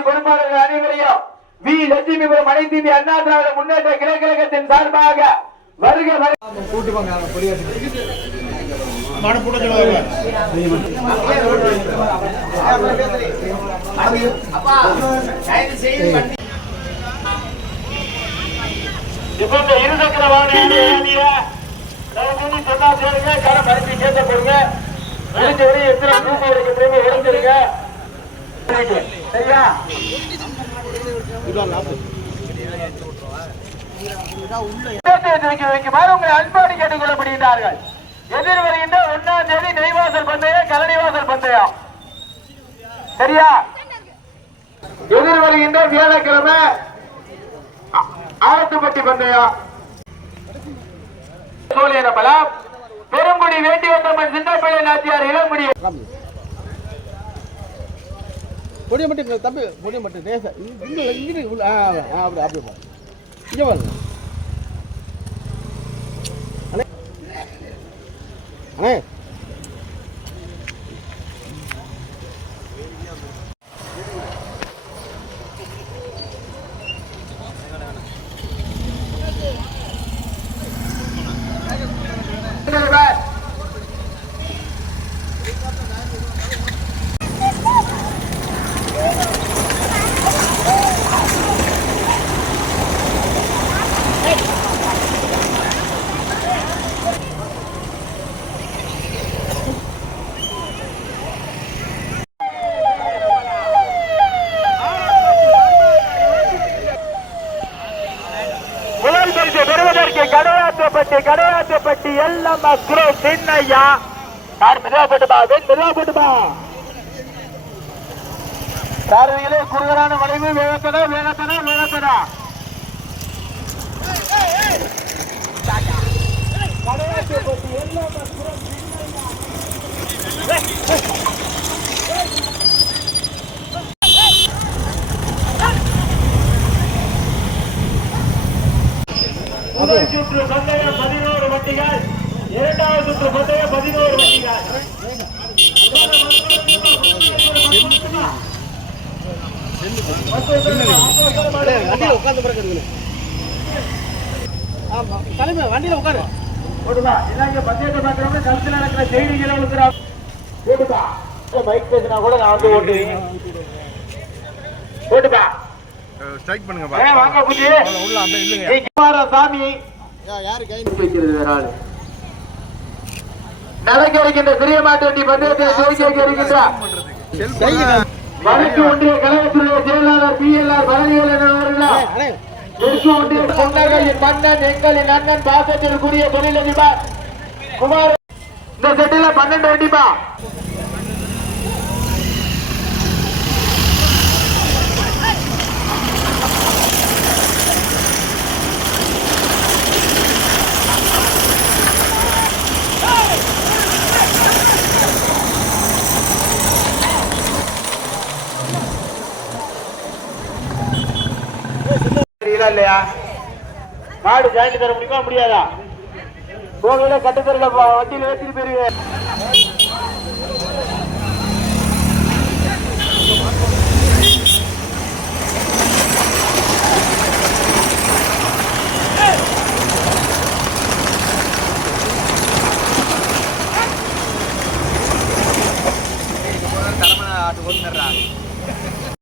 பொறுப்பாளர்கள் அனைவரையும் வி. லட்சுமிபுரம் அனைத்து அண்ணா திராவிட முன்னேற்ற கிளைக்கழகத்தின் சார்பாக வருக வருக இப்ப இந்த இருசக்கர வாகனம் ஏறிய சேருங்க கடை மறுபடி முடிஞ்ச வரை எத்தனை திரும்ப சரியா? அன்போடு எதிர் வருகின்ற ஒன்னாம் தேதி நெய்வாசல் பந்தயம் கலனிவாசல் பந்தயம். சரியா? எதிர் வருகின்ற வியாழக்கிழமை ஆரத்துப்பட்டி பந்தயம். சோழியன பலம் பெருங்குடி வேண்டி வந்தம்மன் சின்னப்பள்ளி மட்டும் தம்பி பொடிய மட்டும் லேசா இங்கே இங்கே அப்படி அப்படி போ இங்க பாருங்க அண்ணே அண்ணே பெறுவதற்கு கடையாற்றப்பட்டி கடையாற்றப்பட்டி எல்லாம் அக்ரோ சின்னையா. யார் மிதவாப்பட்டுமா வெண் மிதவாப்பட்டுமா சாரதிகளே குறுகலான வளைவு வேகத்தடா வேகத்தடா வேகத்தடா முதல் சுற்று பந்தயம் பதினோரு வண்டிகள் இரண்டாவது சுற்று பந்தயம் பதினோரு வண்டிகள். வண்டியில உட்கார்ந்து பிறகு ஆமா தலைமை வண்டியில உட்காரு போடுமா இதாங்க பந்தயத்தை பார்க்கறவங்க கழுத்துல நடக்கிற செய்திகளை இருக்கிறோம் போடுப்பா பைக் பேசினா கூட நான் வந்து ஓட்டுவீங்க போட்டுப்பா. ஸ்ட்ரைக் பண்ணுங்க ஏ, வாங்க புஜி உள்ள அப்படியே இல்லைங்க. சாமி யாரு கை வைக்கிறது வேற ஆளு? நடக்க இருக்கின்ற சிறிய வண்டி பந்தயத்தை கோரிக்கை இருக்கின்ற வடக்கு ஒன்றிய கழகத்துடைய செயலாளர் பி எல் ஆர் பழனிவேலன் அவர்களா? தெற்கு ஒன்றிய மன்னன் எங்களின் அண்ணன் பாசத்திற்குரிய தொழிலதிபர் குமார் இந்த செட்டில பன்னெண்டு வண்டிப்பா? சரிங்களா இல்லையா? மாடு ஜாயிண்ட் தர முடியுமா? முடியாதா? போகல கட்டுத்தரில் வண்டியில் ஏற்றிட்டு போயிருவேன்